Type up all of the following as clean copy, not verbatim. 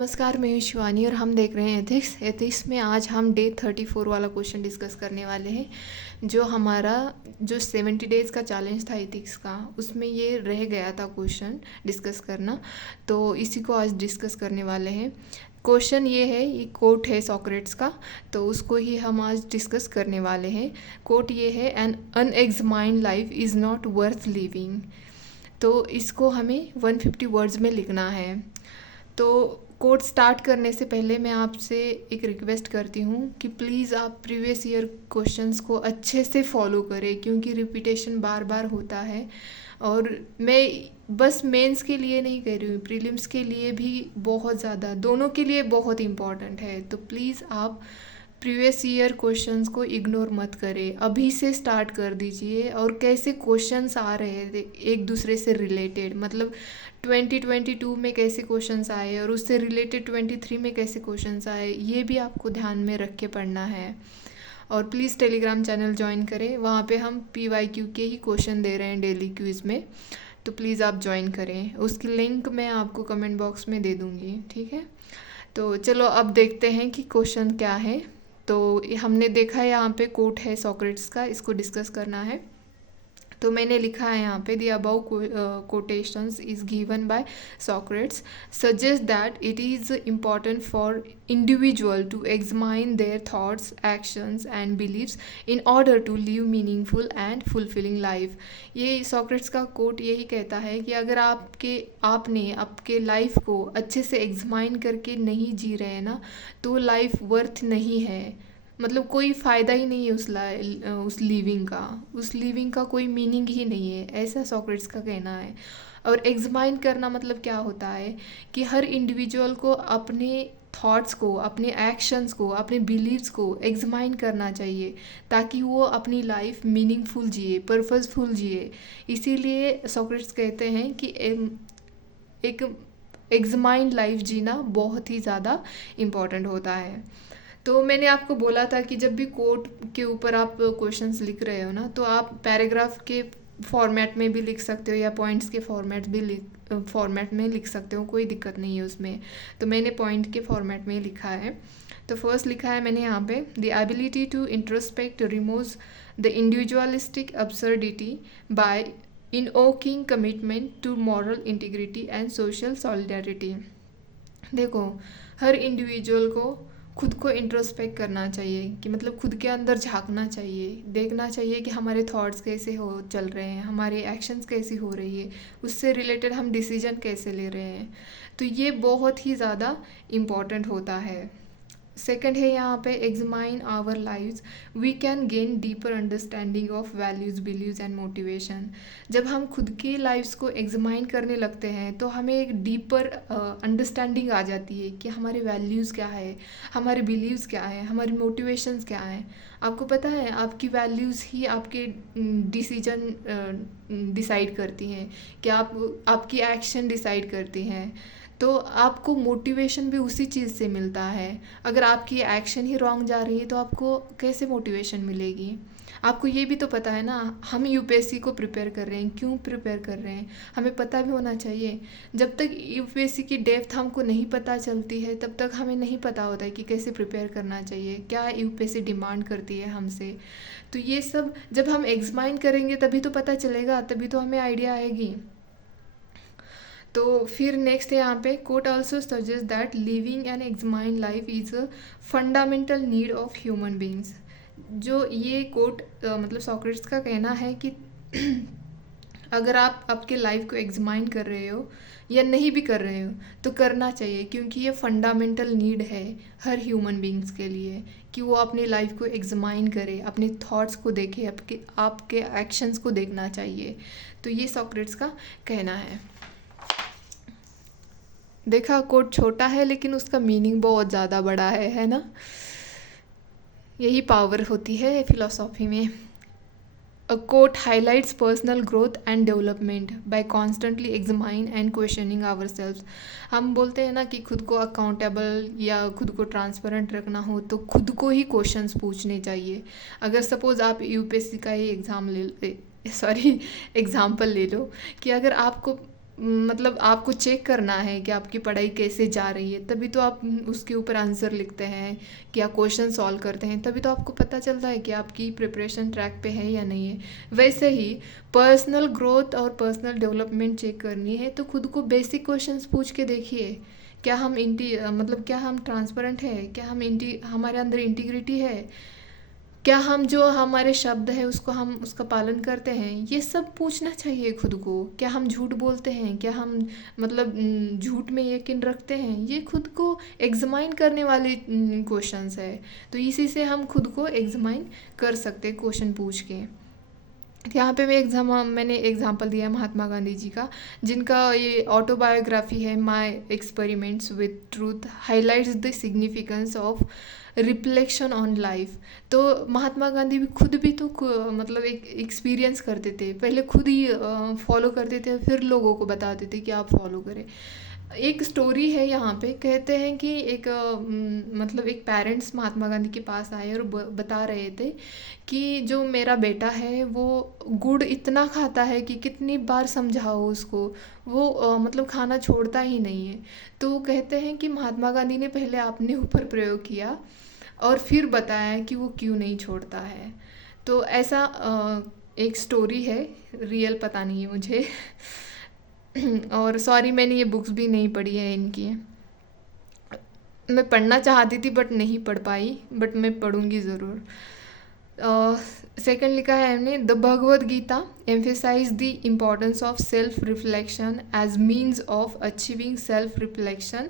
नमस्कार, मैं हूँ शिवानी और हम देख रहे हैं एथिक्स में आज हम डे 34 वाला क्वेश्चन डिस्कस करने वाले हैं। जो हमारा 70 डेज़ का चैलेंज था एथिक्स का, उसमें ये रह गया था क्वेश्चन डिस्कस करना, तो इसी को आज डिस्कस करने वाले हैं। क्वेश्चन ये है, ये कोट है सॉक्रेट्स का, तो उसको ही हम आज डिस्कस करने वाले हैं। कोट ये है, an unexamined life is not worth living. तो इसको हमें 150 वर्ड्स में लिखना है। तो कोड स्टार्ट करने से पहले मैं आपसे एक रिक्वेस्ट करती हूँ कि प्लीज़ आप प्रीवियस ईयर क्वेश्चंस को अच्छे से फॉलो करें, क्योंकि रिपीटेशन बार बार होता है। और मैं बस मेंस के लिए नहीं कह रही हूँ, प्रीलिम्स के लिए भी बहुत ज़्यादा, दोनों के लिए बहुत इम्पॉर्टेंट है। तो प्लीज़ आप प्रीवियस ईयर क्वेश्चंस को इग्नोर मत करें, अभी से स्टार्ट कर दीजिए। और कैसे क्वेश्चंस आ रहे थे एक दूसरे से रिलेटेड, मतलब 2022 में कैसे क्वेश्चंस आए और उससे रिलेटेड 23 में कैसे क्वेश्चंस आए, ये भी आपको ध्यान में रख के पढ़ना है। और प्लीज़ टेलीग्राम चैनल ज्वाइन करें, वहाँ पे हम PYQ के ही क्वेश्चन दे रहे हैं डेली क्विज़ में, तो प्लीज़ आप ज्वाइन करें। उसकी लिंक मैं आपको कमेंट बॉक्स में दे दूँगी, ठीक है। तो चलो अब देखते हैं कि क्वेश्चन क्या है। तो हमने देखा है यहाँ पे कोट है सॉक्रेट्स का, इसको डिस्कस करना है। तो मैंने लिखा है यहाँ पे, the above quotations is given by Socrates suggest that it is important for individual to examine their thoughts, actions and beliefs in order to live meaningful and fulfilling life. ये सॉक्रेट्स का कोट यही कहता है कि अगर आपने आपके life को अच्छे से एग्जामाइन करके नहीं जी रहे हैं ना, तो लाइफ वर्थ नहीं है। मतलब कोई फ़ायदा ही नहीं है उस लिविंग का कोई मीनिंग ही नहीं है, ऐसा सॉक्रेट्स का कहना है। और एग्जामाइन करना मतलब क्या होता है कि हर इंडिविजुअल को अपने थॉट्स को, अपने एक्शंस को, अपने बिलीव्स को एग्जामाइन करना चाहिए, ताकि वो अपनी लाइफ मीनिंगफुल जिए, पर्पसफुल जिए। इसीलिए सॉक्रेट्स कहते हैं कि एक एग्जामाइंड लाइफ जीना बहुत ही ज़्यादा इम्पॉर्टेंट होता है। तो मैंने आपको बोला था कि जब भी कोट के ऊपर आप क्वेश्चंस लिख रहे हो ना, तो आप पैराग्राफ के फॉर्मेट में भी लिख सकते हो या पॉइंट्स के फॉर्मेट में लिख सकते हो, कोई दिक्कत नहीं है उसमें। तो मैंने पॉइंट के फॉर्मेट में लिखा है। तो फर्स्ट लिखा है मैंने यहाँ पे, the ability to introspect removes the individualistic absurdity by invoking commitment to moral integrity and social solidarity. देखो, हर इंडिविजुअल को खुद को इंट्रोस्पेक्ट करना चाहिए, कि मतलब खुद के अंदर झांकना चाहिए, देखना चाहिए कि हमारे थॉट्स कैसे चल रहे हैं, हमारे एक्शंस कैसी हो रही है, उससे रिलेटेड हम डिसीजन कैसे ले रहे हैं। तो ये बहुत ही ज़्यादा इम्पॉर्टेंट होता है। सेकंड है यहाँ पे, examine our lives we can gain deeper understanding of values, beliefs and motivation. जब हम खुद की लाइफ्स को एग्जामाइन करने लगते हैं तो हमें एक डीपर अंडरस्टैंडिंग आ जाती है कि हमारे वैल्यूज़ क्या है, हमारे बिलीव्स क्या है, हमारी मोटिवेशंस क्या हैं। आपको पता है, आपकी वैल्यूज़ ही आपके डिसीजन डिसाइड करती हैं, कि आपकी एक्शन डिसाइड करती हैं। तो आपको मोटिवेशन भी उसी चीज़ से मिलता है। अगर आपकी एक्शन ही रॉन्ग जा रही है तो आपको कैसे मोटिवेशन मिलेगी। आपको ये भी तो पता है ना, हम यूपीएससी को प्रिपेयर कर रहे हैं, क्यों प्रिपेयर कर रहे हैं, हमें पता भी होना चाहिए। जब तक यूपीएससी की डेप्थ हमको नहीं पता चलती है, तब तक हमें नहीं पता होता है कि कैसे प्रिपेयर करना चाहिए, क्या यूपीएससी डिमांड करती है हमसे। तो ये सब जब हम एग्जामाइन करेंगे तभी तो पता चलेगा, तभी तो हमें आइडिया आएगी। तो फिर नेक्स्ट है यहाँ पे, quote also suggest that living an examine life is a fundamental need of human beings. जो ये कोट मतलब सॉक्रेट्स का कहना है कि अगर आप आपके लाइफ को एग्जामाइन कर रहे हो या नहीं भी कर रहे हो तो करना चाहिए, क्योंकि ये फंडामेंटल नीड है हर ह्यूमन बींग्स के लिए, कि वो अपनी लाइफ को एग्जामाइन करे, अपने थॉट्स को देखे, आपके एक्शंस को देखना चाहिए। तो ये सॉक्रेट्स का कहना है। देखा, कोट छोटा है लेकिन उसका मीनिंग बहुत ज़्यादा बड़ा है ना। यही पावर होती है फिलॉसफी में। A quote highlights personal growth and development by constantly examine and questioning ourselves. हम बोलते हैं ना कि खुद को अकाउंटेबल या खुद को ट्रांसपेरेंट रखना हो तो खुद को ही क्वेश्चंस पूछने चाहिए। अगर सपोज़ आप यूपीएससी का ही एग्ज़ाम्पल ले लो, कि अगर आपको मतलब आपको चेक करना है कि आपकी पढ़ाई कैसे जा रही है, तभी तो आप उसके ऊपर आंसर लिखते हैं, क्या क्वेश्चन सॉल्व करते हैं, तभी तो आपको पता चलता है कि आपकी प्रिपरेशन ट्रैक पे है या नहीं है। वैसे ही पर्सनल ग्रोथ और पर्सनल डेवलपमेंट चेक करनी है तो खुद को बेसिक क्वेश्चंस पूछ के देखिए, क्या हम मतलब क्या हम ट्रांसपेरेंट है, क्या हमारे अंदर इंटीग्रिटी है, क्या हम जो हमारे शब्द है उसको हम उसका पालन करते हैं, ये सब पूछना चाहिए खुद को। क्या हम झूठ बोलते हैं, क्या हम मतलब झूठ में यकीन रखते हैं, ये खुद को एग्जामाइन करने वाले क्वेश्चंस है। तो इसी से हम खुद को एग्जामाइन कर सकते हैं क्वेश्चन पूछ के। यहाँ पे मैंने एग्जांपल दिया है महात्मा गांधी जी का, जिनका ये ऑटोबायोग्राफी है my experiments with truth highlights the significance of reflection on life. तो महात्मा गांधी भी खुद भी तो मतलब एक एक्सपीरियंस करते थे, पहले खुद ही फॉलो करते थे, फिर लोगों को बताते थे कि आप फॉलो करें। एक स्टोरी है यहाँ पे, कहते हैं कि मतलब एक पेरेंट्स महात्मा गांधी के पास आए और बता रहे थे कि जो मेरा बेटा है वो गुड़ इतना खाता है कि कितनी बार समझाओ उसको, वो मतलब खाना छोड़ता ही नहीं है। तो वो कहते हैं कि महात्मा गांधी ने पहले अपने ऊपर प्रयोग किया और फिर बताया कि वो क्यों नहीं छोड़ता है। तो ऐसा एक स्टोरी है, रियल पता नहीं है मुझे और सॉरी मैंने ये बुक्स भी नहीं पढ़ी है इनकी, मैं पढ़ना चाहती थी बट नहीं पढ़ पाई, बट मैं पढ़ूंगी ज़रूर। सेकंड लिखा है हमने, the Bhagavad Gita emphasize the importance of self reflection as means of achieving self reflection,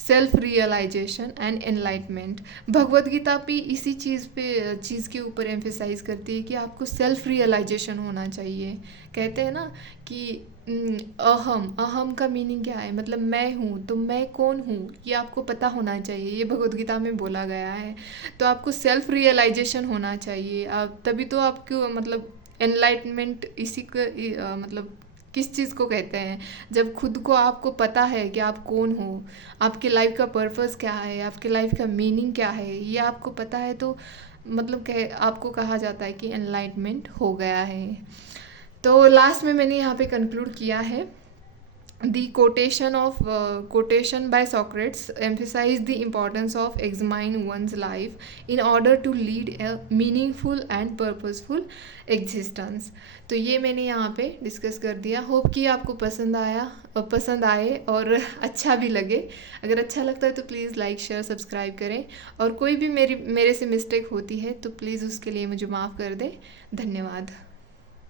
self realization and enlightenment. Bhagavad Gita भी इसी चीज़ के ऊपर एम्फेसाइज करती है कि आपको सेल्फ रियलाइजेशन होना चाहिए। कहते हैं ना कि अहम का मीनिंग क्या है, मतलब मैं हूँ, तो मैं कौन हूँ ये आपको पता होना चाहिए, ये भगवद गीता में बोला गया है। तो आपको सेल्फ रियलाइजेशन होना चाहिए, आप तभी तो आपको मतलब एनलाइटमेंट मतलब किस चीज़ को कहते हैं, जब खुद को आपको पता है कि आप कौन हो, आपके लाइफ का पर्पस क्या है, आपके लाइफ का मीनिंग क्या है, ये आपको पता है, तो मतलब आपको कहा जाता है कि एनलाइटमेंट हो गया है। तो लास्ट में मैंने यहाँ पे कंक्लूड किया है, The quotation by Socrates emphasized the importance of examining one's life in order to lead a meaningful and purposeful existence। तो ये मैंने यहाँ पे डिस्कस कर दिया। होप कि आपको पसंद आए और अच्छा भी लगे। अगर अच्छा लगता है तो प्लीज़ लाइक शेयर सब्सक्राइब करें, और कोई भी मेरे से मिस्टेक होती है तो प्लीज़ उसके लिए मुझे माफ़ कर दें। धन्यवाद।